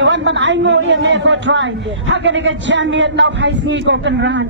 Iwan man Ainguh yang eko try. Hagan eka jamiat now pais ni ko kan ran.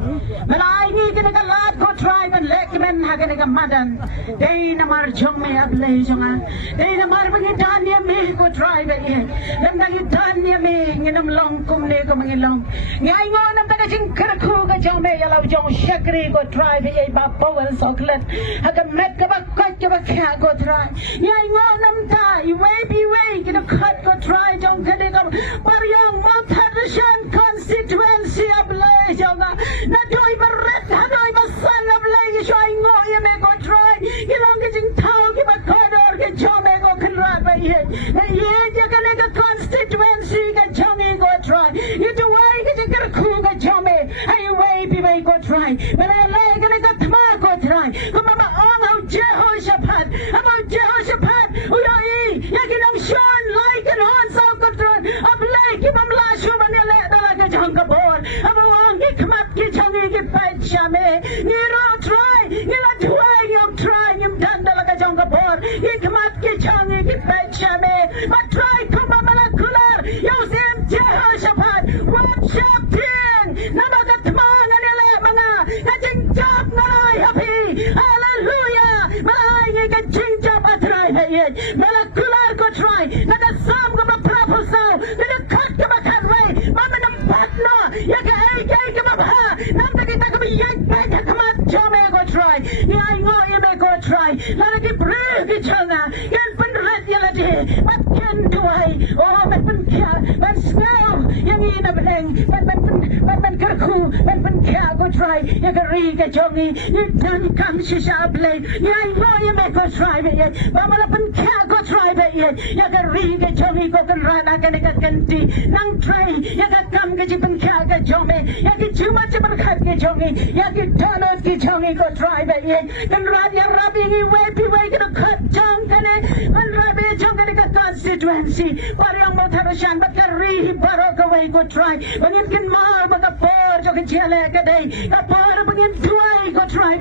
Malai ni kan eka lat ko try man lek men hagan eka madan. Day na mar jong me ablay jongan. Day na mar pangitan niya me ko try ba iyan. Lam nangitan niya me nginam long kum ne ko mangilong. Ngay ngo nam taga jing karaku ka jong me yalaw jong shakri ko try ba iyan ba powel soklet. Hagan met ka ba kot ka ba kya ko try. Ngay ngo nam ta iway kita cut ko try jong kade ka pariyong multi-tradition constituency ablay jonga. Na doy baret hadoy basan ablay isyo ay ngo iya me ko try. Ilong ka jing tao ki ba kodor ka jong me ko kanra ba iyan. Na iyan ya ka ne ka constituency ka jong i ko try. Ito way ka jing karaku ka jong me. Ay way ko try. Malay ka ne ka tama ko try. Kumama ong au Jehoshaphat. Amo Jehoshaphat. Uyoy. Yakinang Sean like and on so control. Ablay ki mamla shumanele dalaga jong kabor. Amo ong ki kamat ki jong i ki fight shame. Niro try. Nila tuway yung try. Yung dan dalaga jong kabor. Ki kamat ki jong i ki fight shame. But try kumamala kular. Yung sim Jehoshaphat. Worship king. Nabagatmang nila mga jingjop nalay happy. Hallelujah. Malay ka jingjop at try. Malakular ko try. Nagasam ko maproposal. Nagakot ka makarway. Mama ng patno. Yaga ay ka mabha. Namdagita ka mayagpay ka kamat. Jome ko try. Ngay ngo ime ko try. Lalaki breathe ki chunga. Yan panrat yaladi. Mat Jingduwai. Oh, mat pankya. Mat snow. Yang inabling. Mat karaku. Mat pankya ko try. Yaga riga jongi. Yan kam shishablay. Ngay ngo ime ko try. Mama na pankya ko try. Yaga riga jongi ko kan rana ka nakaganti. Nang try. Yaga kam ka pankya ka jongi. Yaga chuma chabarkat ka jongi. Yaga donut ki jongi ko try. Kan rana rabi ngi way ka kat jong ka ne. Kan rabi jong ka ka constituency. Parang mo tarasyan bat ka rihi baro ka way ko try. Pangin kan mahal magapor jo ka jele ka day. Kapor pangin tuway ko try.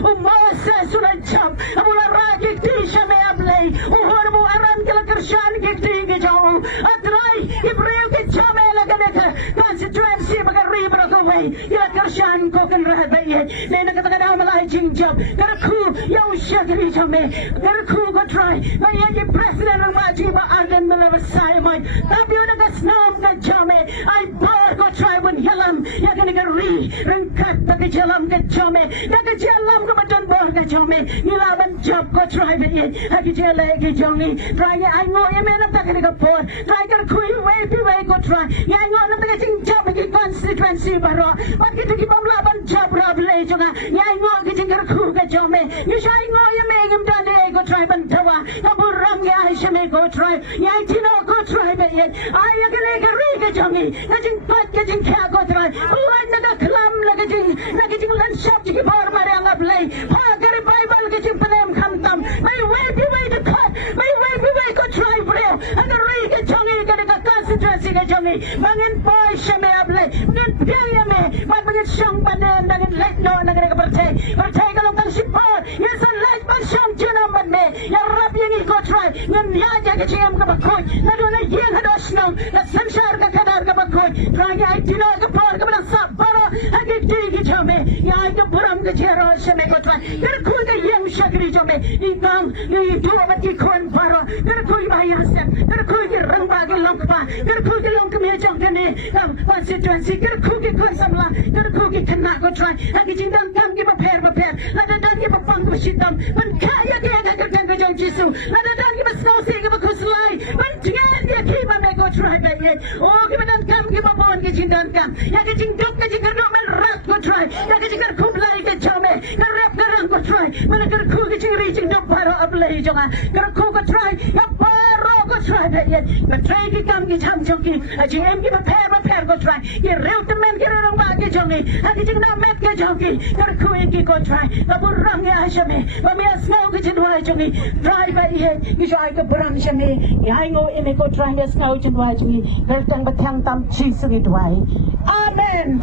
Umoses sulat jump. Amula ragi ti siya may ablay. Uhor mo aram kila karsyan kikti ki jong. Atray ibril ki jame laga constituency magaribro ka way. Kila karsyan ko kan rabi. May nakatagadaw malay jingjop. Karaku yung siya kiri jame. Karaku ko try. May yung president ng majiba andan malabasay mo. Tapi yung nagasnom ka jame. Ay bar ko try when yalam. Yaga nagari. Rangkat pati jalam ka jame. Yaga jalam ka matanbor ka jame. Nilaban job ko try ba yun. Hagi jala ki jongi. Try nga ay ngo yung menam taka nagapor. Try karaku yung way ko try. Nga ngo nam taka jingjop ki constituency baro. Mat kita ki pamlaban job rablay jonga. Nga ngo ki karaku ka jame. Yusha ngo yung megam dande ko try bantawa. Kaburam nga ay siya may ko try. Nga tino ko try ba yun. Ay yaga ka jongi. Nga pat ka kya ko try. Uwan nagaklam nagajing lanshap ki bar mariang ablay. Pagari Bible ka panayam kamtam. May way to cut. May way ko try bro. Ang ka jongi ka constituency ka jongi. Mangin boy siya may ablay. Mangin piya me. Mangin siyang panem. Mangin lek no. Nagagabartay. Bartay ka lang kang sipor. Yes ang lek man siyang tinaman me. Yang rap yung iko try. Yang niyaja ka siyang kabakoy. Nado na yung hados nung. Nasansyar ka kadar kabakoy. Try nga ay tino ka por. Kabalang sabaro. Hagit di jome. Yang ay donburom ka jero siya may ko try. Karakuy ka yung siya kiri jome. Itang yung duwa mat kikon paro. Karakuy mayasan. Karakuy ka rangbagi longpa. Karakuy ka long kamiyajang kani. Constituency. Karakuy ka kon samla. Karakuy ka kanak ko try. Hagit jindang kam ki paper. Ladadang ki papang kusitam. Man kaya kagagagag ka jong jisu. Ladadang ki pasnosi ki pakuslay. Man tiyan ki akima may ko try. Oh ki padan kam ki papon ki jindang kam. Yaga jingdok ka jingano man rat ko try. Yaga jingar kumlay ka jome. Karap karang ko try. Man karaku ki jing reaching dok paro ablay jonga. Karaku ko try. Kaparo ko try. Man try ki kam ki jam joki. Ajing em ki paper ko try. Ki rew temen ki rarang bagi jongi. Hagi jing na met ka joki. Karaku ki ko try. Kaburang ya shame. Mamia snow ki Jingduwai jongi. Try ba iye. Ki ay ka burang shame. Ainguh ime ko try ya snow Jingduwai jongi. Bertang batang tam chi Jingduwai. Amen.